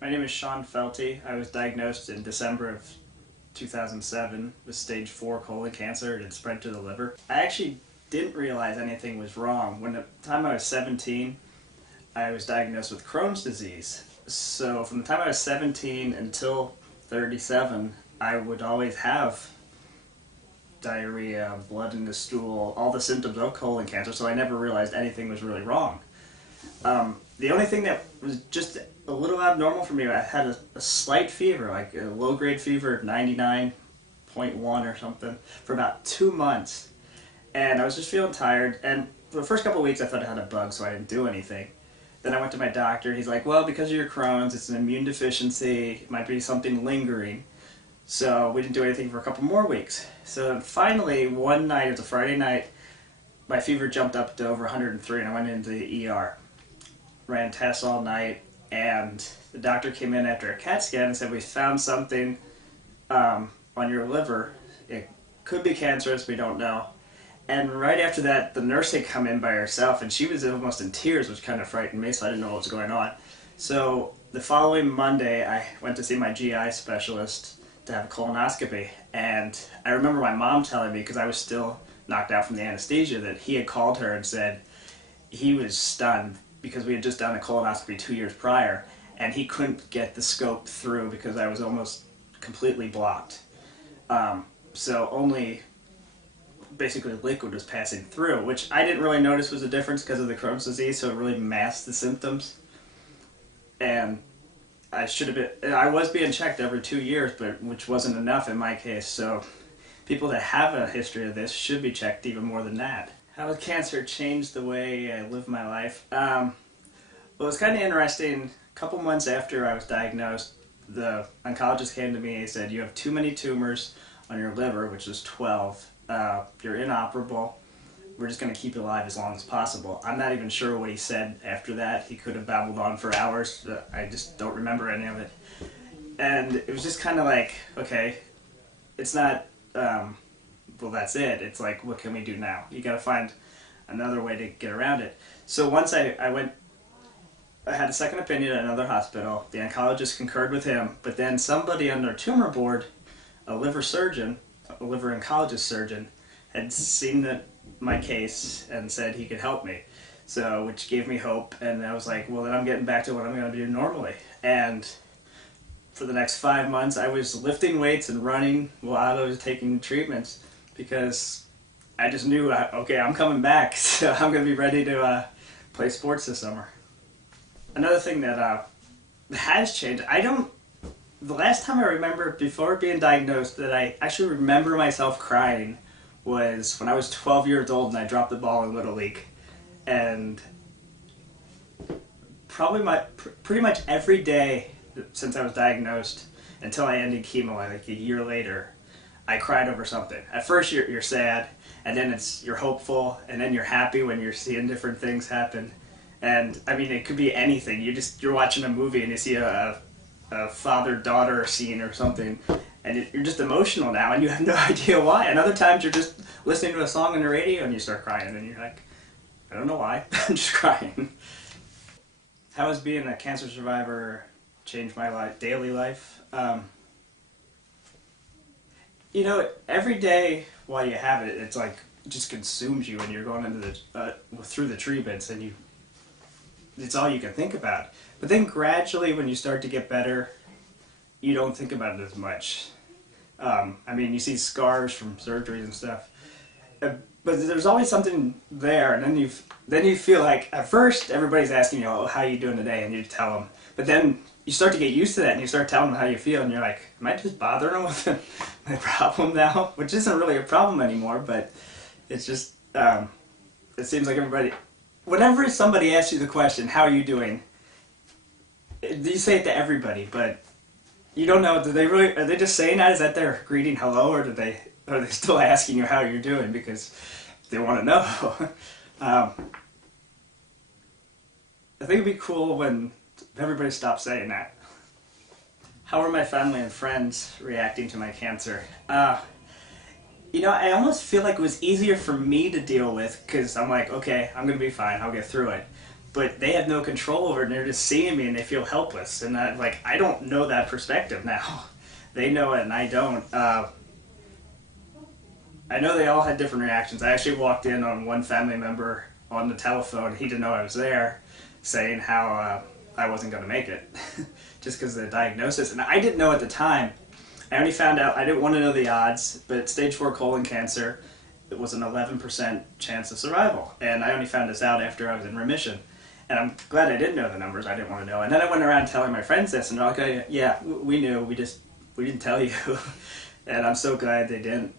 My name is Shawn Felty. I was diagnosed in December of 2007 with stage 4 colon cancer. It had spread to the liver. I actually didn't realize anything was wrong. When the time I was 17, I was diagnosed with Crohn's disease. So from the time I was 17 until 37, I would always have diarrhea, blood in the stool, all the symptoms of colon cancer, so I never realized anything was really wrong. The only thing that was just a little abnormal for me, I had a slight fever, like a low-grade fever, 99.1 or something, for about 2 months. And I was just feeling tired, and for the first couple of weeks I thought I had a bug, so I didn't do anything. Then I went to my doctor, he's like, well, because of your Crohn's, it's an immune deficiency, it might be something lingering. So we didn't do anything for a couple more weeks. So finally, one night, it was a Friday night, my fever jumped up to over 103 and I went into the ER. Ran tests all night, and the doctor came in after a CAT scan and said, we found something on your liver. It could be cancerous, we don't know. And right after that, the nurse had come in by herself, and she was almost in tears, which kind of frightened me, so I didn't know what was going on. So the following Monday, I went to see my GI specialist to have a colonoscopy, and I remember my mom telling me, because I was still knocked out from the anesthesia, that he had called her and said he was stunned because we had just done a colonoscopy 2 years prior, and he couldn't get the scope through because I was almost completely blocked. So only basically liquid was passing through, which I didn't really notice was a difference because of the Crohn's disease, so it really masked the symptoms. And I was being checked every 2 years, but which wasn't enough in my case, so people that have a history of this should be checked even more than that. How has cancer changed the way I live my life? Well, it was kind of interesting. A couple months after I was diagnosed, the oncologist came to me and he said, you have too many tumors on your liver, which is 12. You're inoperable. We're just going to keep you alive as long as possible. I'm not even sure what he said after that. He could have babbled on for hours. I just don't remember any of it. And it was just kind of like, okay, it's not, well, that's it. It's like, what can we do now? You got to find another way to get around it. So once I had a second opinion at another hospital. The oncologist concurred with him, but then somebody on their tumor board, a liver surgeon, a liver oncologist surgeon, had seen my case and said he could help me. So, which gave me hope, and I was like, well, then I'm getting back to what I'm going to do normally. And for the next 5 months, I was lifting weights and running while I was taking treatments, because I just knew, okay, I'm coming back, so I'm going to be ready to play sports this summer. Another thing that has changed, the last time I remember before being diagnosed that I actually remember myself crying was when I was 12 years old and I dropped the ball in Little League. And probably pretty much every day since I was diagnosed until I ended chemo, like a year later, I cried over something. At first you're sad, and then you're hopeful, and then you're happy when you're seeing different things happen. And I mean, it could be anything. You're watching a movie and you see a father-daughter scene or something, and you're just emotional now, and you have no idea why. And other times you're just listening to a song on the radio and you start crying, and you're like, I don't know why, I'm just crying. How has being a cancer survivor changed my daily life? You know, every day while you have it, it's like, it just consumes you, and you're going into through the treatments, and it's all you can think about. But then gradually, when you start to get better, you don't think about it as much. I mean, you see scars from surgeries and stuff, but there's always something there. And then you feel like, at first everybody's asking you, oh, how are you doing today? And you tell them. But then you start to get used to that, and you start telling them how you feel, and you're like, am I just bothering them with my problem now? Which isn't really a problem anymore, but it's just, it seems like everybody, whenever somebody asks you the question, how are you doing? You say it to everybody, but you don't know, are they just saying that? Is that their greeting hello, or are they still asking you how you're doing because they want to know? I think it'd be cool when everybody stops saying that. How are my family and friends reacting to my cancer? You know, I almost feel like it was easier for me to deal with, because I'm like, okay, I'm going to be fine, I'll get through it. but they have no control over it, and they're just seeing me and they feel helpless. And I don't know that perspective now. They know it and I don't. I know they all had different reactions. I actually walked in on one family member on the telephone. He didn't know I was there, saying how I wasn't going to make it just because of the diagnosis. And I didn't know at the time. I only found out, I didn't want to know the odds, but stage 4 colon cancer, it was an 11% chance of survival. And I only found this out after I was in remission. And I'm glad I didn't know the numbers. I didn't want to know. And then I went around telling my friends this, and they're like, oh, yeah, we knew. We didn't tell you. And I'm so glad they didn't.